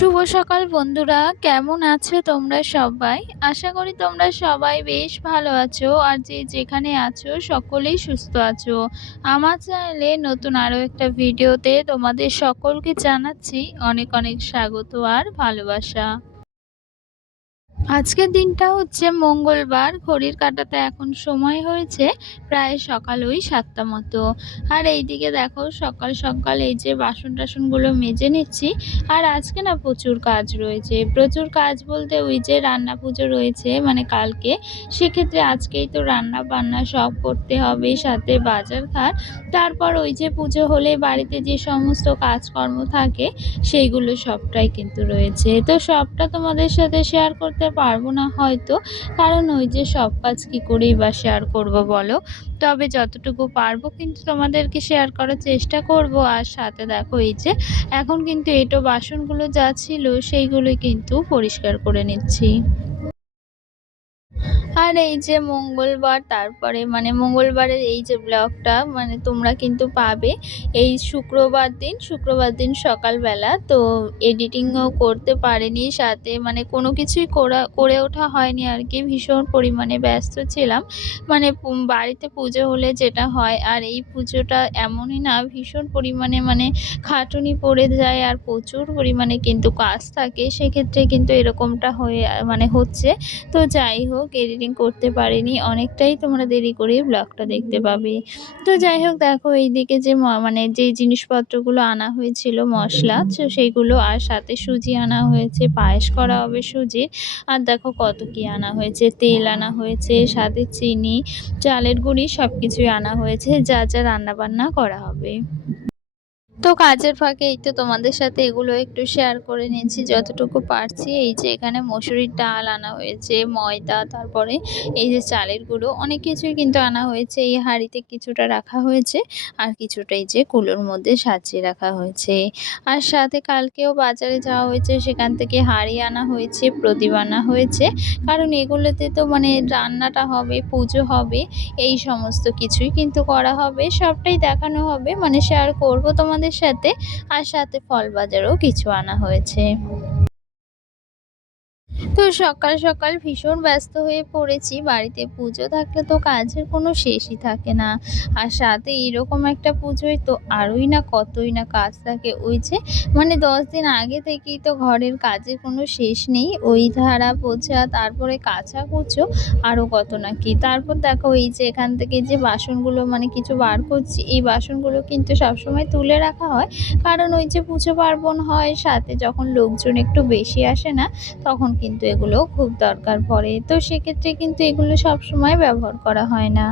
শুভ সকাল বন্ধুরা, কেমন আছো তোমরা সবাই? আশা করি তোমরা সবাই বেশ ভালো আছো আর যে যেখানে আছো সকলেই সুস্থ আছো। আমার চ্যানেলে নতুন আরো একটা ভিডিওতে তোমাদের সকলকে জানাচ্ছি অনেক অনেক স্বাগত আর ভালোবাসা। আজকের দিনটা হচ্ছে মঙ্গলবার। ঘড়ির কাঁটাতে এখন সময় হয়েছে প্রায় সকাল ওই ৭টা মতো। আর এইদিকে দেখো সকাল সকাল এই যে বাসন-টাসনগুলো মেজে নিচ্ছি। আর আজকে না প্রচুর কাজ রয়েছে। প্রচুর কাজ বলতে ওই যে রান্না পুজো রয়েছে মানে কালকে। সেক্ষেত্রে আজকেই তো রান্না-বান্না সব করতে হবে, সাথে বাজার-ঘাট। তারপর ওই যে পুজো হলে বাড়িতে যে সমস্ত কাজকর্ম থাকে সেইগুলো সবটাই কিন্তু রয়েছে। তো সবটা তোমাদের সাথে শেয়ার করতে পারবো না হয়তো। কারণ ওই যে সব কাজ কি করেই বা শেয়ার করব বলো? তবে যতটুকু পারবো কিন্তু তোমাদেরকে শেয়ার করার চেষ্টা করব। আর সাথে দেখো এই যে এখন কিন্তু এঁটো বাসনগুলো যা ছিল সেইগুলোই কিন্তু পরিষ্কার করে নিচ্ছি। আর এই যে মঙ্গলবার তারপরে মানে মঙ্গলবারের এই যে ব্লগটা মানে তোমরা কিন্তু পাবে এই শুক্রবার দিন সকালবেলা। তো এডিটিংও করতে পারিনি, সাথে মানে কোনো কিছুই করে ওঠা হয়নি আর কি। ভীষণ পরিমাণে ব্যস্ত ছিলাম। মানে বাড়িতে পুজো হলে যেটা হয়, আর এই পুজোটা এমনই না ভীষণ পরিমাণে মানে খাটুনি পড়ে যায় আর প্রচুর পরিমাণে কিন্তু কাজ থাকে। সেক্ষেত্রে কিন্তু এরকমটা হয়ে মানে হচ্ছে। তো যাই হোক এডিটিং করতে পারিনি। অনেকটাই তোমরা দেরি করে ব্লগটা দেখতে পাবে। তো যাই হোক দেখো এইদিকে যে মানে যেই জিনিসপত্রগুলো আনা হয়েছিল মসলা সেইগুলো, আর সাথে সুজি আনা হয়েছে, পায়েস করা হবে সুজির। আর দেখো কত কি আনা হয়েছে, তেল আনা হয়েছে, সাথে চিনি, চালের গুঁড়ি সবকিছুই আনা হয়েছে যা যা রান্নাবান্না করা হবে। তো কাজের ফাঁকে এই তো তোমাদের সাথে এগুলো একটু শেয়ার করে নিচ্ছি যতটুকু পারছি। এই যে এখানে মসুরির ডাল আনা হয়েছে, ময়দা, তারপরে এই যে চালের গুঁড়ো, অনেক কিছুই কিন্তু আনা হয়েছে। এই হাঁড়িতে কিছুটা রাখা হয়েছে আর কিছুটা এই যে কুলোর মধ্যে সাজিয়ে রাখা হয়েছে। আর সাথে কালকেও বাজারে যাওয়া হয়েছে, সেখান থেকে হাঁড়ি আনা হয়েছে, প্রদীপ আনা হয়েছে। কারণ এগুলোতে তো মানে রান্নাটা হবে, পুজো হবে, এই সমস্ত কিছুই কিন্তু করা হবে। সবটাই দেখানো হবে, মানে শেয়ার করব তোমাদের সাথে। আর সাথে ফল বাজারও কিছু আনা হয়েছে। তো সকাল সকাল ভীষণ ব্যস্ত হয়ে পড়েছি। বাড়িতে পুজো থাকলে তো কাজের কোনো শেষই থাকে না। আর সাথে এরকম একটা পুজোয় তো আরোই না কতই না কাজ থাকে। ওই যে মানে ১০ দিন আগে থেকেই তো ঘরের কাজের কোনো শেষ নেই। ওই ঝাড়া পোছা, তারপরে কাচাকুচো, আরও কত না কি। তারপর দেখো এই যে এখান থেকে যে বাসনগুলো মানে কিছু বার করছি, এই বাসনগুলো কিন্তু সবসময় তুলে রাখা হয়। কারণ ওই যে পুজো পার্বণ হয়, সাথে যখন লোকজন একটু বেশি আসে না, তখন কিন্তু এগুলো খুব দরকার পড়ে। তো সেক্ষেত্রে কিন্তু এগুলো সবসময় ব্যবহার করা হয় না।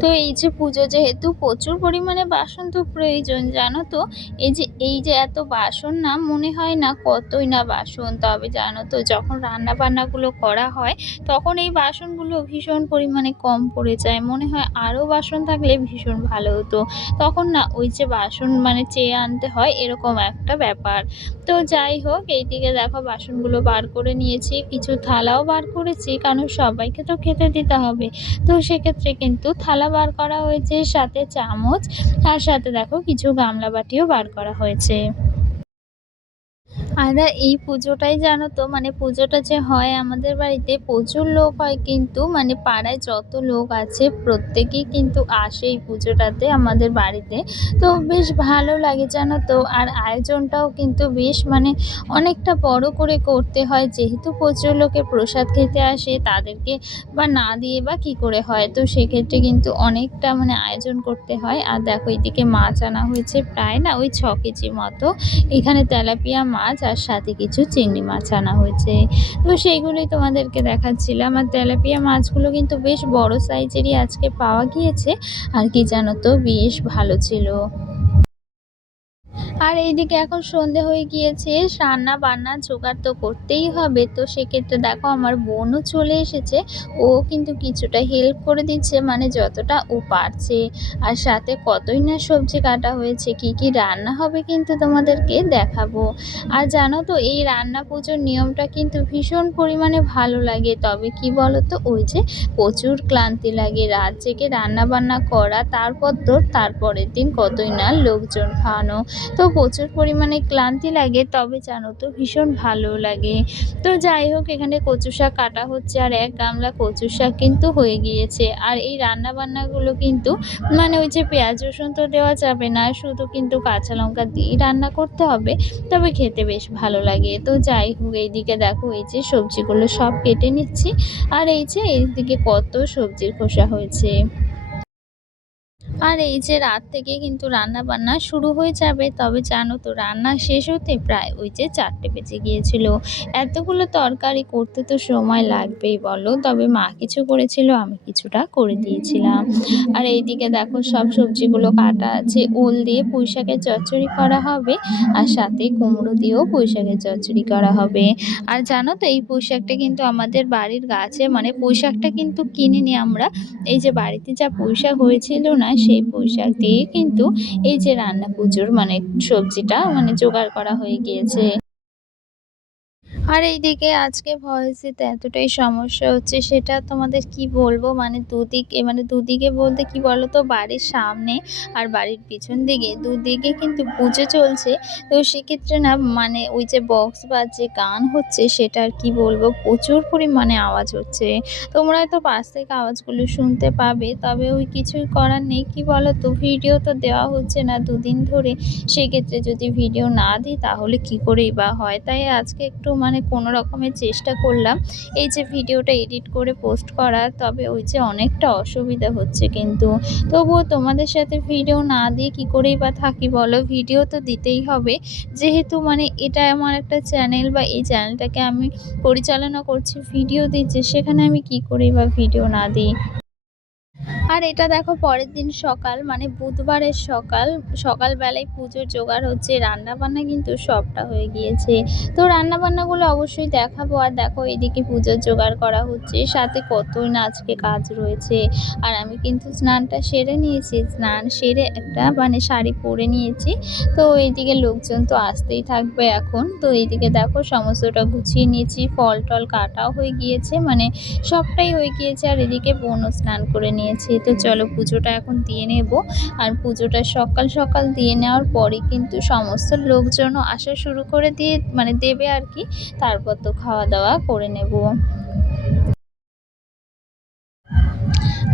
তো এই যে পুজো যেহেতু প্রচুর পরিমাণে বাসন তো প্রয়োজন, জানো তো? এই যে এত বাসন না মনে হয় না কতই না বাসন। তবে জানো তো যখন রান্না-বান্নাগুলো করা হয় তখন এই বাসনগুলো ভীষণ পরিমাণে কম পড়ে যায়। মনে হয় আরও বাসন থাকলে ভীষণ ভালো হতো। তখন না ওই যে বাসন মানে চেয়ে আনতে হয়, এরকম একটা ব্যাপার। তো যাই হোক এইদিকে দেখো বাসনগুলো বার করে নিয়েছি, কিছু থালাও বার করেছি কারণ সবাইকে তো খেতে দিতে হবে। তো সেক্ষেত্রে কিন্তু থালা বার করা হয়েছে, সাথে চামচ, আর সাথে দেখো কিছু গামলা বাটিও বার করা হয়েছে। আর এই পুজোটাই জানো তো মানে পুজোটা যে হয় আমাদের বাড়িতে প্রচুর লোক হয়, কিন্তু মানে পাড়ায় যত লোক আছে প্রত্যেকেই কিন্তু আসে এই পুজোটাতে আমাদের বাড়িতে। তো বেশ ভালো লাগে জানো তো। আর আয়োজনটাও কিন্তু বেশ মানে অনেকটা বড় করে করতে হয়, যেহেতু প্রচুর লোকে প্রসাদ খেতে আসে তাদেরকে বা না দিয়ে বা কি করে হয়। তো সেক্ষেত্রে কিন্তু অনেকটা মানে আয়োজন করতে হয়। আর দেখো এদিকে মাছ আনা হয়েছে প্রায় না ওই ৬ কেজি মতো। এখানে তেলাপিয়া মাছ আর সাথে কিছু চিংড়ি মাছ আনা হয়েছে। তো সেইগুলোই তোমাদেরকে দেখাচ্ছিলাম। আর তেলাপিয়া মাছগুলো কিন্তু বেশ বড় সাইজেরই আজকে পাওয়া গিয়েছে। আর কি জানো তো বেশ ভালো ছিল। আর এইদিকে এখন সন্ধে হয়ে গিয়েছে, রান্না-বান্নার জোগাড় তো করতেই হবে। তো সেক্ষেত্রে দেখো আমার বোনও চলে এসেছে। ও কিন্তু কিছুটা হেল্প করে দিচ্ছে, মানে যতটা ও পারছে। আর সাথে কতই না সবজি কাটা হয়েছে, কি কি রান্না হবে কিন্তু তোমাদেরকে দেখাবো। আর জানো তো এই রান্না পুজোর নিয়মটা কিন্তু ভীষণ পরিমাণে ভালো লাগে। তবে কি বলো তো ওই যে প্রচুর ক্লান্তি লাগে রাত জেগে রান্না-বান্না করা, তারপর তো তারপরের দিন কতই না লোকজন খাওয়ানো। তো তো প্রচুর পরিমাণে ক্লান্তি লাগে, তবে জানো তো ভীষণ ভালোও লাগে। তো যাই হোক, এখানে কচু শাক কাটা হচ্ছে আর ১ গামলা কচু শাক কিন্তু হয়ে গিয়েছে। আর এই রান্না-বান্নাগুলো কিন্তু মানে ওই যে পেঁয়াজ রসুন তো দেওয়া যাবে না, শুধু কিন্তু কাঁচা লঙ্কা দিয়েই রান্না করতে হবে। তবে খেতে বেশ ভালো লাগে। তো যাই হোক, এইদিকে দেখো এই যে সবজিগুলো সব কেটে নিচ্ছি। আর এই যে এইদিকে কত সবজির খোসা হয়েছে। আর এই যে রাত থেকে কিন্তু রান্না-বান্না শুরু হয়ে যাবে। তবে জানো তো রান্না শেষ হতে প্রায় ওই যে ৪টে বেজে গিয়েছিল। এতগুলো তরকারি করতে তো সময় লাগবেই বলো। তবে মা কিছু করেছিল, আমি কিছুটা করে দিয়েছিলাম। আর এইদিকে দেখো সব সবজিগুলো কাটা আছে। ওল দিয়ে পুঁইশাকের চচ্চড়ি করা হবে। আর সাথে কুমড়ো দিয়েও পুঁইশাকের চচ্চড়ি করা হবে। আর জানো তো এই পুঁইশাকটা কিন্তু আমাদের বাড়ির গাছে, মানে পুঁইশাকটা কিন্তু কিনিনি আমরা। এই যে বাড়িতে যা পুঁইশাক হয়েছিল না, সেই পুঁইশাক দিয়ে কিন্তু এই যে রান্না পুজোর মানে সবজিটা মানে জোগাড় করা হয়ে গিয়েছে। আর এইদিকে আজকে ভয়েস দিতে এতটাই সমস্যা হচ্ছে, সেটা তোমাদের কি বলবো, মানে দুদিকে বলতে কি বলতো, বাড়ির সামনে আর বাড়ির পিছন দিকে দুদিকে কিন্তু পুজো চলছে। তো সেক্ষেত্রে না মানে ওই যে বক্স বা যে গান হচ্ছে, সেটা আর কি বলবো, প্রচুর পরিমাণে আওয়াজ হচ্ছে। তোমরা হয়তো পাশ থেকে আওয়াজগুলো শুনতে পাবে, তবে ওই কিছুই করার নেই। কি বলতো, ভিডিও তো দেওয়া হচ্ছে না দুদিন ধরে। সেক্ষেত্রে যদি ভিডিও না দিই তাহলে কি করেই বা হয়। তাই আজকে একটু মানে কোনো রকমের চেষ্টা করলাম এই যে ভিডিওটা এডিট করে পোস্ট করার। তবে ওই যে অনেকটা অসুবিধা হচ্ছে কিন্তু। তবুও তোমাদের সাথে ভিডিও না দিয়ে কি করেই বা থাকি বলো? ভিডিও তো দিতেই হবে। যেহেতু মানে এটা আমার একটা চ্যানেল, বা এই চ্যানেলটাকে আমি পরিচালনা করছি, ভিডিও দিচ্ছি, সেখানে আমি কি করেই বা ভিডিও না দিই? আর এটা দেখো পরের দিন সকাল, মানে বুধবারের সকাল, সকালবেলায় পুজোর জোগাড় হচ্ছে। রান্নাবান্না কিন্তু সবটা হয়ে গিয়েছে। তো রান্নাবান্নাগুলো অবশ্যই দেখাবো। আর দেখো এদিকে পুজোর জোগাড় করা হচ্ছে। সাথে কতই না আজকে কাজ রয়েছে। আর আমি কিন্তু স্নানটা সেরে নিয়েছি। স্নান সেরে একটা মানে শাড়ি পরে নিয়েছি। তো এইদিকে লোকজন তো আসতেই থাকবে এখন। তো এইদিকে দেখো সমস্তটা গুছিয়ে নিয়েছি। ফল-টল কাটাও হয়ে গিয়েছে। মানে সবটাই হয়ে গিয়েছে। আর এদিকে বোনও স্নান করে নিয়েছে। তো চলো পুজোটা এখন দিয়ে নেব। আর পুজোটা সকাল সকাল দিয়ে নেওয়ার পরে কিন্তু সমস্ত লোকজনও আসা শুরু করে দিয়ে মানে দেবে আর কি। তারপর তো খাওয়া দাওয়া করে নেব।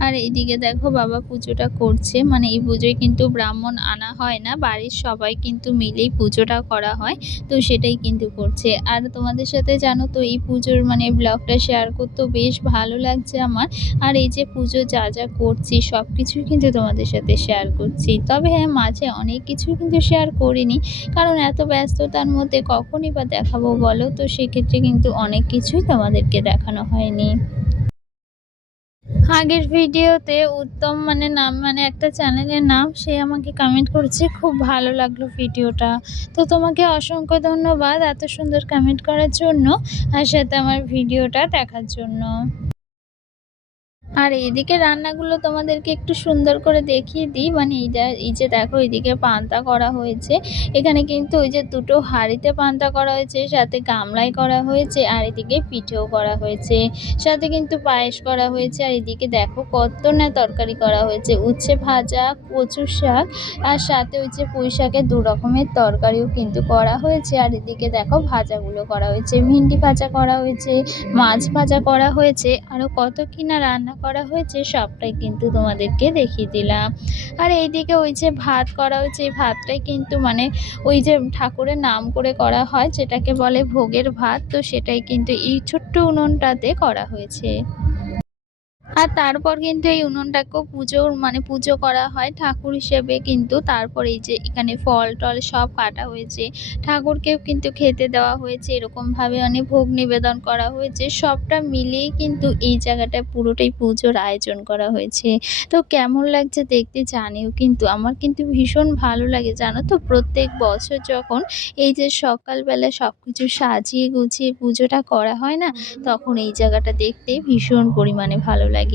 আর এইদিকে দেখো বাবা পুজোটা করছে। মানে এই পুজোয় কিন্তু ব্রাহ্মণ আনা হয় না। বাড়ির সবাই কিন্তু মিলেই পুজোটা করা হয়। তো সেটাই কিন্তু করছে। আর তোমাদের সাথে জানো তো এই পুজোর মানে ব্লগটা শেয়ার করতেও বেশ ভালো লাগছে আমার। আর এই যে পুজো যা, যা করছি সবকিছুই কিন্তু তোমাদের সাথে শেয়ার করছি। তবে হ্যাঁ, মাঝে অনেক কিছুই কিন্তু শেয়ার করিনি। কারণ এত ব্যস্ততার মধ্যে কখনই বা দেখাবো বলো? তো সেক্ষেত্রে কিন্তু অনেক কিছুই তোমাদেরকে দেখানো হয়নি। আগের ভিডিওতে উত্তম মানে নাম, মানে একটা চ্যানেলের নাম, সে আমাকে কমেন্ট করেছে, খুব ভালো লাগলো ভিডিওটা। তো তোমাকে অসংখ্য ধন্যবাদ এত সুন্দর কমেন্ট করার জন্য, আর সাথে আমার ভিডিওটা দেখার জন্য। আর এইদিকে রান্নাগুলো তোমাদেরকে একটু সুন্দর করে দেখিয়ে দিই। মানে এই যে দেখো এদিকে পান্তা করা হয়েছে। এখানে কিন্তু ওই যে ২ টো হাঁড়িতে পান্তা করা হয়েছে, সাথে গামলায় করা হয়েছে, আর এদিকে পিঠেও করা হয়েছে। সাথে কিন্তু পায়েস করা হয়েছে। আর এদিকে দেখো কত না তরকারি করা হয়েছে। উচ্ছে ভাজা, কচু শাক, আর সাথে ওই যে পুঁই শাকের ২ রকমের তরকারিও কিন্তু করা হয়েছে। আর এদিকে দেখো ভাজাগুলো করা হয়েছে। ভেন্ডি ভাজা করা হয়েছে, মাছ ভাজা করা হয়েছে, আরো কত কি না রান্না করা হয়েছে, সবটাই কিন্তু তোমাদেরকে দেখিয়ে দিলাম। আর এইদিকে ওই যে ভাত করা হয়েছে, এই ভাতটাই কিন্তু মানে ওই যে ঠাকুরের নাম করে করা হয়, যেটাকে বলে ভোগের ভাত। তো সেটাই কিন্তু এই ছোট্ট উনুনটাতে করা হয়েছে। আর তারপর কিন্তু এই উনুনটাকেও মানে পুজো করা হয় ঠাকুর হিসেবে কিন্তু। তারপর এই যে এখানে ফল-টল সব কাটা হয়েছে। ঠাকুরকেও কিন্তু খেতে দেওয়া হয়েছে। এরকমভাবে মানে ভোগ নিবেদন করা হয়েছে। সবটা মিলিয়েই কিন্তু এই জায়গাটায় পুরোটাই পুজোর আয়োজন করা হয়েছে। তো কেমন লাগছে দেখতে জানিও কিন্তু। আমার কিন্তু ভীষণ ভালো লাগে জানো তো, প্রত্যেক বছর যখন এই যে সকালবেলা সবকিছু সাজিয়ে গুছিয়ে পুজোটা করা হয় না, তখন এই জায়গাটা দেখতে ভীষণ পরিমাণে ভালো লাগে।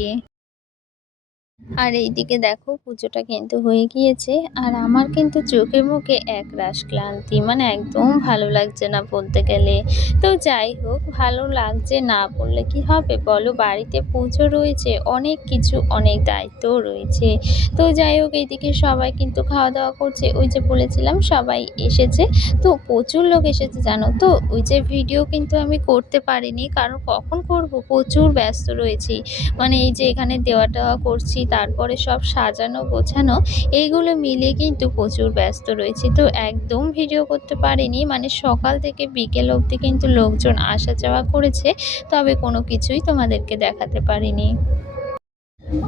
আর এইদিকে দেখো পুজোটা কিন্তু হয়ে গিয়েছে। আর আমার কিন্তু চোখে মুখে একরাশ ক্লান্তি। মানে একদম ভালো লাগছে না বলতে গেলে। তো যাই হোক, ভালো লাগছে না বললে কি হবে বলো? বাড়িতে পুজো রয়েছে, অনেক কিছু, অনেক দায়িত্বও রয়েছে। তো যাই হোক, এইদিকে সবাই কিন্তু খাওয়া-দাওয়া করছে। ওই যে বলেছিলাম সবাই এসেছে। তো প্রচুর লোক এসেছে জানো তো? ওই যে ভিডিও কিন্তু আমি করতে পারিনি। কারণ কখন করব? প্রচুর ব্যস্ত রয়েছি। মানে এই যে এখানে দেওয়া-টেওয়া করছি, তারপরে সব সাজানো গোছানো, এইগুলো মিলিয়ে কিন্তু প্রচুর ব্যস্ত রয়েছি। তো একদম ভিডিও করতে পারিনি। মানে সকাল থেকে বিকেল অবধি কিন্তু লোকজন আসা যাওয়া করেছে। তবে কোনো কিছুই তোমাদেরকে দেখাতে পারিনি।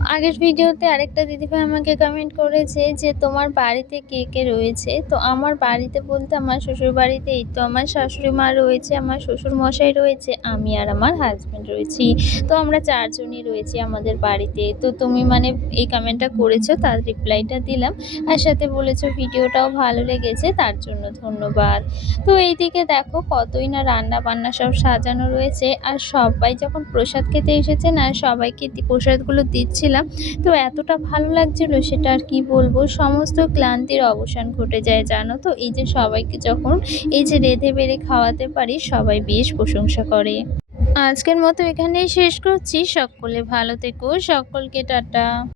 আগের ভিডিওতে আরেকটা দিদিভাই আমাকে কমেন্ট করেছে যে, "তোমার বাড়িতে কে, কে রয়েছে?" তো আমার বাড়িতে বলতে আমার শ্বশুরবাড়িতে এই তো আমার শাশুড়ি মা রয়েছে, আমার শ্বশুরমশাই রয়েছে, আমি আর আমার হাসব্যান্ড রয়েছি। তো আমরা ৪ জনই রয়েছি আমাদের বাড়িতে। তো তুমি মানে এই কমেন্টটা করেছো, তার রিপ্লাইটা দিলাম। আর সাথে বলেছো ভিডিওটাও ভালো লেগেছে, তার জন্য ধন্যবাদ। তো এইদিকে দেখো কতই না রান্না-বান্না সব সাজানো রয়েছে। আর সবাই যখন প্রসাদ খেতে এসেছে না, সবাইকে প্রসাদগুলো দিচ্ছিলাম। তো এতটা ভালো লাগছিল সেটা আর কি বলবো। সমস্ত ক্লান্তির অবসান ঘটে যায় জানো তো? এই যে সবাইকে যখন এই যে রেঁধে বেড়ে খাওয়াতে পারি, সবাই বেশ প্রশংসা করে। আজকের মতো এখানেই শেষ করছি। সকলে ভালো থেকো। সকলকে টাটা।